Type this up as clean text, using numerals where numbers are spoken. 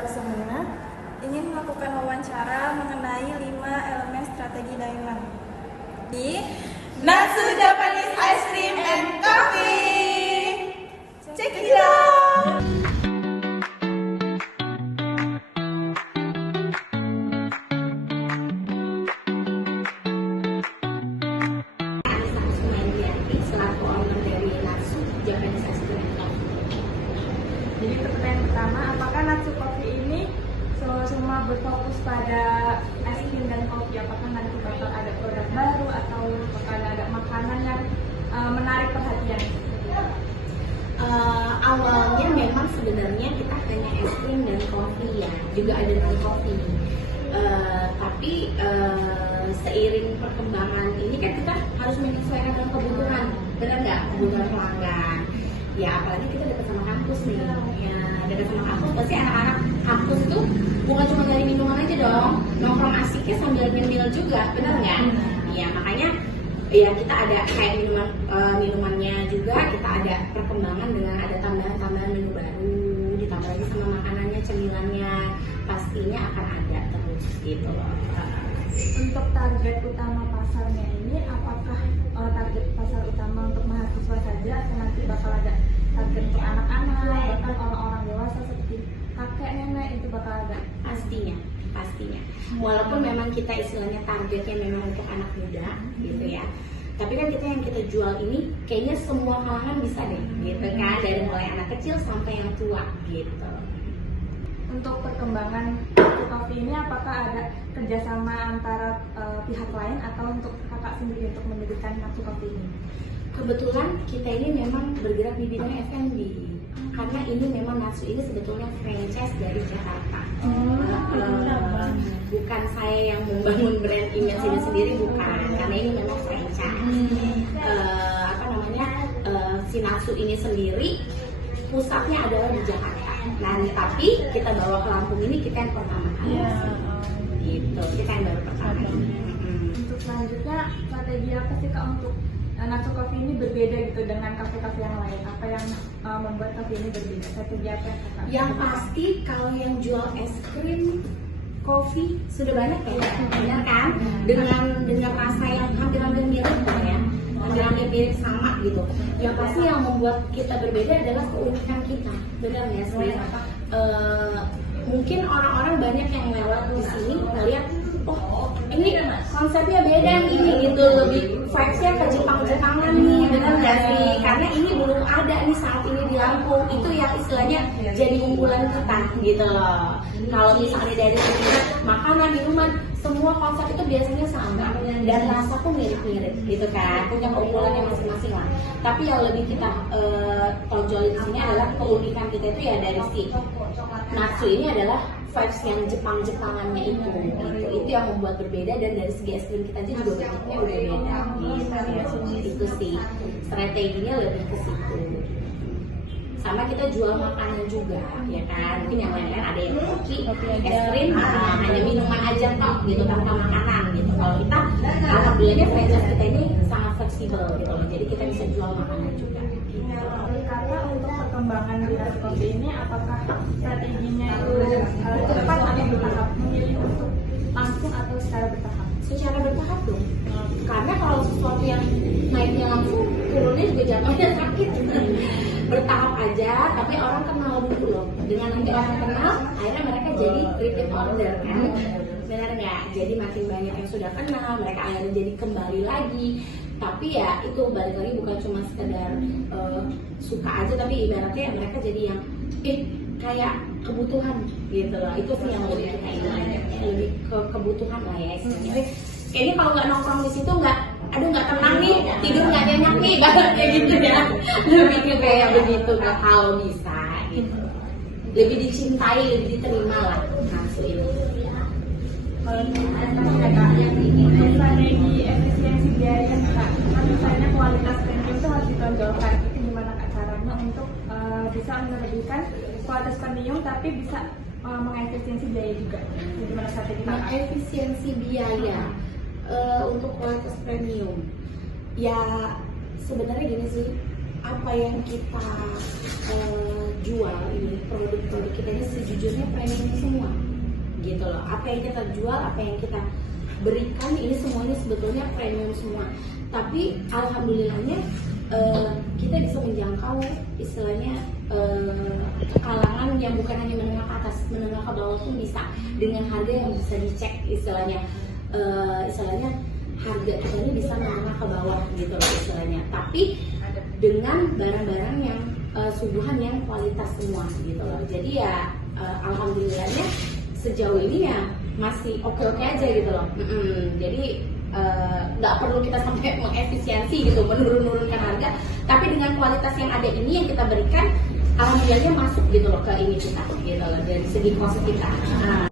Pasar Semena ingin melakukan wawancara mengenai 5 elemen strategi Diamond di Natsu Japanese Ice Cream and Coffee. Check it out. Selaku owner dari Natsu Japanese Ice Cream and Coffee. Jadi untuk pertanyaan pertama, apakah Natsu Coffee ini cuma berfokus pada es krim dan kopi? Apakah nanti bakal ada produk baru atau bakal ada makanan yang menarik perhatian? Awalnya memang sebenarnya kita hanya es krim dan kopi ya, juga ada non kopi. Tapi seiring perkembangan ini kan kita harus menyesuaikan dengan kebutuhan, benar nggak? Kebutuhan pelanggan. Ya apalagi kita dekat sama kampus nih, ya dekat sama kampus pasti anak-anak kampus tuh bukan cuma dari minuman aja dong, nongkrong asiknya sambil nyemil juga, benar nggak? Ya makanya ya kita ada kayak minumannya juga, kita ada perkembangan dengan ada tambahan menu baru, ditambah lagi sama makanannya, cemilannya, pastinya akan ada terus gitu loh. Untuk target utama pasarnya ini, apakah target pasar utama untuk mahasiswa saja atau nanti bakal ada target untuk anak-anak, bahkan orang-orang dewasa seperti kakek, nenek, itu bakal ada? Pastinya. Walaupun memang kita istilahnya targetnya memang untuk anak muda gitu ya. Tapi kan yang kita jual ini kayaknya semua kalangan bisa deh gitu kan, dari mulai anak kecil sampai yang tua gitu. Untuk perkembangan Natsu Coffee ini, apakah ada kerjasama antara pihak lain atau untuk kakak sendiri untuk mendirikan Natsu Coffee ini? Kebetulan kita ini memang bergerak di bidang F&B, karena ini memang Natsu ini sebetulnya franchise dari Jakarta. Bukan saya yang membangun brand image ini sendiri, bukan, karena ini memang franchise. Si Natsu ini sendiri pusatnya adalah di Jakarta. Nah, tapi kita bawa ke Lampung ini kita yang pertama kali. Gitu, kita yang baru pertama. Untuk selanjutnya, strategi apa sih Kak untuk Natsu Coffee ini berbeda gitu dengan kafe-kafe yang lain? Apa yang membuat kafe ini berbeda? Strategi apa yang Kakak? Yang pasti kalau yang jual es krim, kopi sudah banyak ya, benar kan? Dengan rasa yang hampir-hampir mirip ya, hampir-hampir mirip sama gitu. Yang pasti yang membuat kita berbeda adalah keunikan kita, benar ya sih? Mungkin orang-orang banyak yang lewat di sini ngeliat, oh ini konsepnya beda nih gitu, lebih vibes-nya ke Jepang-Jepangan nih, benar nggak sih? Karena ini belum ada nih saat ini di Lampung, itu yang istilahnya jadi unggulan kita gitu loh. Kalau misalnya dari segi makanan, minuman, semua konsep itu biasanya sama dan rasa pun mirip-mirip gitu kan, punya keunggulannya masing-masing lah. Tapi yang lebih kita tonjolin di sini adalah keunikan kita itu ya dari si Natsu ini adalah vibes yang Jepang-Jepangannya itu yang membuat berbeda, dan dari segi es krim kita aja juga bentuknya udah beda gitu. Itu sih strateginya lebih ke situ. Sama kita jual makanan juga ya kan, mungkin yang lain-lain ada yang kopi, es krim, hanya minuman aja kok gitu tanpa makanan gitu. Kalau kita alhamdulillahnya franchise kita ini sangat fleksibel gitu, jadi kita bisa jual makanan juga. Karena untuk perkembangan di Natsu Coffee ini, apakah strateginya itu cepat atau bertahap? Memilih untuk langsung atau secara bertahap? Secara bertahap dong, karena kalau sesuatu yang naiknya langsung, turunnya juga jatuhnya sakit. Bertahap aja, tapi orang kenal dulu loh. Dengan nanti orang kenal, akhirnya mereka jadi repeat order kan, benar nggak? Jadi makin banyak yang sudah kenal, mereka akhirnya jadi kembali lagi. Tapi ya itu balik lagi bukan cuma sekedar suka aja, tapi ibaratnya mereka jadi yang kayak kebutuhan gitu loh. Itu sih yang lebih kita ini, lebih ke kebutuhan lah ya. Kayaknya kalau nggak nongkrong di situ nggak tenang nih, tidur nggak nyenyak nih, kayak gitu ya. Lebih ke kayak begitu nggak, kalau bisa gitu. Lebih dicintai, lebih diterima lah Natsu ini. Kalau strategi efisiensi biaya Kak, kan misalnya kualitas premium itu harus ditonjolkan. Itu gimana Kak caranya untuk bisa melebihkan kualitas premium tapi bisa mengefisiensi biaya juga? Gimana strategi Kak? Efisiensi biaya untuk kualitas premium ya sebenarnya gini sih, apa yang kita jual ini, produk-produk kita ini sejujurnya premium semua gitu loh. Apa yang kita jual, apa yang kita berikan ini semuanya sebetulnya premium semua. Tapi alhamdulillahnya kita bisa menjangkau istilahnya kalangan yang bukan hanya menengah ke atas, menengah ke bawah pun bisa dengan harga yang bisa dicek istilahnya harga kita ini bisa menengah ke bawah gitu loh istilahnya. Tapi dengan barang-barang yang suguhan yang kualitas semua gitu loh. Jadi ya alhamdulillahnya sejauh ini ya masih oke-oke aja gitu loh. Jadi nggak perlu kita sampai mengefisiensi gitu, menurunkan harga, tapi dengan kualitas yang ada ini yang kita berikan alhamdulillahnya masuk gitu loh ke ini kita gitu loh, dari segi cost kita. Nah,